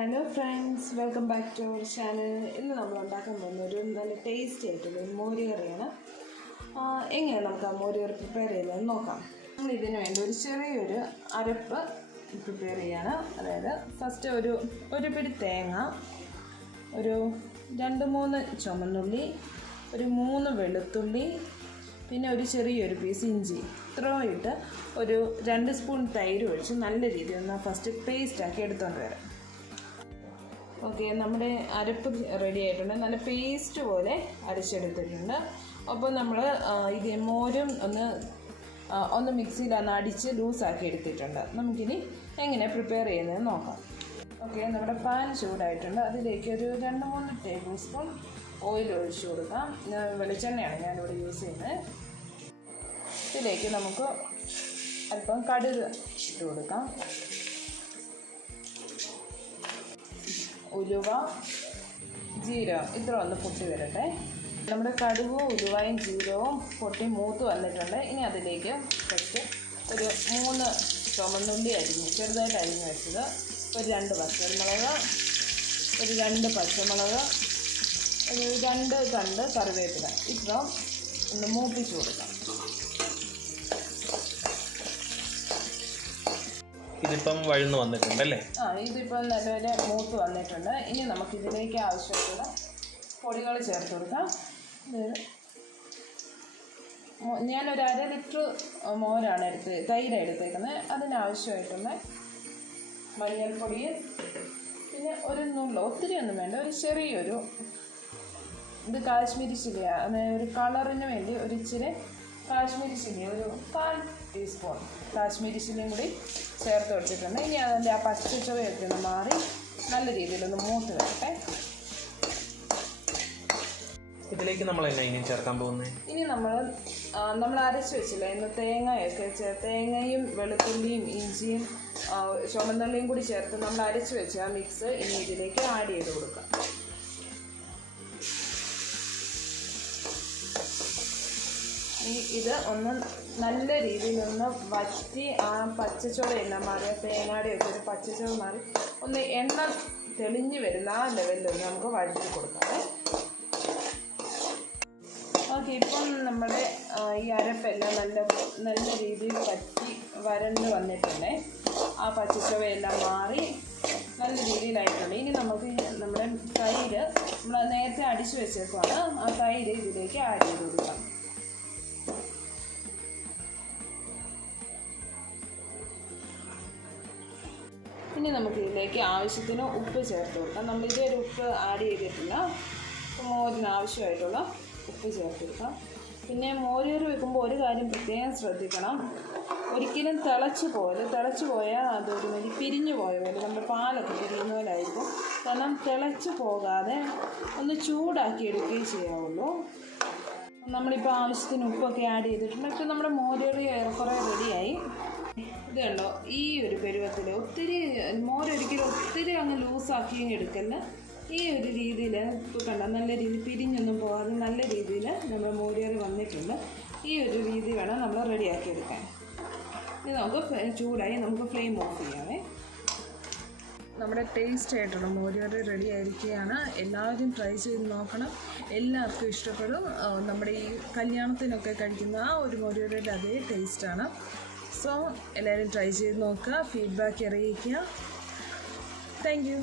Hello friends, welcome back to our channel. ഇന്ന് നമ്മൾ ഉണ്ടാക്കാൻ പോകുന്ന ഒരു നല്ല ടേസ്റ്റി ആയിട്ടുള്ള മോര് കറിയാണ്. എങ്ങനെ നമുക്ക് ആ മോര് കറി പ്രിപ്പയർ ചെയ്യുന്നതെന്ന് നോക്കാം. നമ്മൾ ഇതിന് വേണ്ടി ഒരു ചെറിയൊരു അരപ്പ് പ്രിപ്പയർ ചെയ്യാണ്. അതായത് ഫസ്റ്റ് ഒരു പിടി തേങ്ങ, ഒരു 2-3 ചുമന്നുള്ളി, ഒരു 3 വെളുത്തുള്ളി, പിന്നെ ഒരു ചെറിയൊരു പീസ് ഇഞ്ചി, ഇത്രയും ഇട്ട് ഒരു 2 സ്പൂൺ തൈര് ഒഴിച്ച് നല്ല രീതിയിൽ ഒന്ന് ഫസ്റ്റ് പേസ്റ്റാക്കി എടുത്തുകൊണ്ട് വരാം. ഓക്കെ, നമ്മുടെ അരപ്പ് റെഡി ആയിട്ടുണ്ട്. നല്ല പേസ്റ്റ് പോലെ അരച്ചെടുത്തിട്ടുണ്ട്. അപ്പോൾ നമ്മൾ ഇത് മോരും ഒന്ന് മിക്സിയിലൊന്ന് അടിച്ച് ലൂസാക്കി എടുത്തിട്ടുണ്ട്. നമുക്കിനി എങ്ങനെ പ്രിപ്പയർ ചെയ്യുന്നത് നോക്കാം. ഓക്കെ, നമ്മുടെ പാൻ ചൂടായിട്ടുണ്ട്. അതിലേക്ക് ഒരു 2-3 ടേബിൾ സ്പൂൺ ഓയിൽ ഒഴിച്ചു കൊടുക്കാം. വെളിച്ചെണ്ണയാണ് ഞാനിവിടെ യൂസ് ചെയ്യുന്നത്. ഇതിലേക്ക് നമുക്ക് അല്പം കടുക് ഇട്ട് കൊടുക്കാം. ഉലുവ, ജീരകം ഇത്ര ഒന്ന് പൊട്ടി വരട്ടെ. നമ്മുടെ കടുകും ഉലുവയും ജീരകവും പൊട്ടി മൂത്ത് വന്നിട്ടുണ്ട്. ഇനി അതിലേക്ക് ഫസ്റ്റ് ഒരു 3 ചുമന്നുള്ളി ചെറുതായിട്ട് അരിഞ്ഞ് വെച്ചത്, ഒരു 2 പച്ചമുളക്, ഒരു 2 പച്ചമുളക്, ഒരു 2 തണ്ട് കറിവേപ്പില ഇത്ര ഒന്ന് മൂപ്പിച്ച് കൊടുക്കാം. ഇതിപ്പം വഴന്ന് വന്നിട്ടുണ്ടല്ലേ? ഇതിപ്പം നല്ലപോലെ മൂത്ത് വന്നിട്ടുണ്ട്. ഇനി നമുക്കിതിലേക്ക് ആവശ്യമുള്ള പൊടികൾ ചേർത്ത് കൊടുക്കാം. ഞാനൊരു 1/2 ലിറ്റർ മോരാണ് തൈര് എടുത്തേക്കുന്നത്. അതിനാവശ്യമായിട്ടുള്ള മഞ്ഞൾപ്പൊടിയും പിന്നെ ഒരു നുള്ളു, ഒത്തിരി ഒന്നും വേണ്ട, ഒരു ചെറിയൊരു ഇത് കാശ്മീരി ചില്ലിയാണ്. ഒരു കളറിന് വേണ്ടി ഒരു ഇച്ചിരി കാശ്മീരി ചില്ലി, ഒരു 1/4 ടീസ്പൂൺ കാശ്മീരി ചില്ലിയും കൂടി ചേർത്ത് കൊടുത്തിട്ടുണ്ട്. ഇനി അതിൻ്റെ ആ പച്ചച്ചുവയൊക്കെ ഒന്ന് മാറി നല്ല രീതിയിലൊന്ന് മൂത്ത് വരട്ടെ. ഇതിലേക്ക് നമ്മൾ ഇനി ചേർക്കാൻ പോകുന്നത്, ഇനി നമ്മൾ അരച്ച് വെച്ചില്ല ഇന്ന് തേങ്ങയും വെളുത്തുള്ളിയും ഇഞ്ചിയും ചുമന്നുള്ളിയും കൂടി ചേർത്ത് നമ്മൾ അരച്ച് വെച്ച ആ മിക്സ് ഇനി ഇതിലേക്ക് ആഡ് ചെയ്ത് കൊടുക്കാം. ഇത് ഒന്ന് നല്ല രീതിയിലൊന്ന് വറ്റി ആ പച്ചച്ചോളയെല്ലാം മാറി, തേങ്ങയുടെ ഒക്കെ ഒരു പച്ചച്ചോള മാറി ഒന്ന് എണ്ണ തെളിഞ്ഞ് വരുന്ന ആ ലെവലിലൊന്ന് നമുക്ക് വഴറ്റി കൊടുക്കാം. ഓക്കെ, ഇപ്പം നമ്മുടെ ഈ അരപ്പെല്ലാം നല്ല രീതിയിൽ വറ്റി വരണ്ട് വന്നിട്ടുണ്ട്. ആ പച്ചച്ചോളയെല്ലാം മാറി നല്ല രീതിയിലായിട്ടുണ്ട്. ഇനി നമുക്ക് നമ്മുടെ തൈര് നമ്മൾ നേരത്തെ അടിച്ചു വെച്ചേക്കുവാണ്. ആ തൈര് ഇതിലേക്ക് ആഡ് ചെയ്ത് കൊടുക്കാം. ഇനി നമുക്ക് ഇതിലേക്ക് ആവശ്യത്തിന് ഉപ്പ് ചേർത്ത് കൊടുക്കാം. നമ്മൾ ഇതൊരു ഉപ്പ് ആഡ് ചെയ്തിട്ടില്ല. മോരിന് ആവശ്യമായിട്ടുള്ള ഉപ്പ് ചേർത്ത് കൊടുക്കാം. പിന്നെ മോര് കറി വെക്കുമ്പോൾ ഒരു കാര്യം പ്രത്യേകം ശ്രദ്ധിക്കണം, ഒരിക്കലും തിളച്ച് പോയാൽ അതൊരു വലിയ പിരിഞ്ഞു പോയ പോലെ, നമ്മുടെ പാലൊക്കെ പിരിയുന്ന പോലെ ആയിരിക്കും. കാരണം തിളച്ച് പോകാതെ ഒന്ന് ചൂടാക്കി എടുക്കുകയും ചെയ്യാവുള്ളൂ. നമ്മളിപ്പോൾ ആവശ്യത്തിന് ഉപ്പൊക്കെ ആഡ് ചെയ്തിട്ടുണ്ട്. ഇപ്പോൾ നമ്മുടെ മോര് കറി ഏറെക്കുറെ റെഡിയായി. ഇത് കണ്ടോ, ഈ ഒരു പരുവത്തിൽ മോരൊരിക്കലും ഒത്തിരി അങ്ങ് ലൂസാക്കി എടുക്കല്ല. ഈ ഒരു രീതിയിൽ ഇപ്പോൾ കണ്ടോ, നല്ല രീതിയിൽ പിരിഞ്ഞൊന്നും പോകാതെ നല്ല രീതിയിൽ നമ്മുടെ മോര് കറി വന്നിട്ടുണ്ട്. ഈ ഒരു രീതി വേണം നമ്മൾ റെഡിയാക്കി എടുക്കാൻ. ഇത് നമുക്ക് ചൂടായി നമുക്ക് ഫ്ലെയിം ഓഫ് ചെയ്യാമേ. നമ്മുടെ ടേസ്റ്റ് ആയിട്ടുള്ള മോര് കറി റെഡി ആയിരിക്കുകയാണ്. എല്ലാവരും ട്രൈ ചെയ്ത് നോക്കണം, എല്ലാവർക്കും ഇഷ്ടപ്പെടും. നമ്മുടെ ഈ കല്യാണത്തിനൊക്കെ കഴിക്കുന്ന ആ ഒരു മോര് കറിയുടെ അതേ ടേസ്റ്റാണ്. സോ എല്ലാവരും ട്രൈ ചെയ്ത് നോക്കുക, ഫീഡ്ബാക്ക് അറിയിക്കുക. Thank you.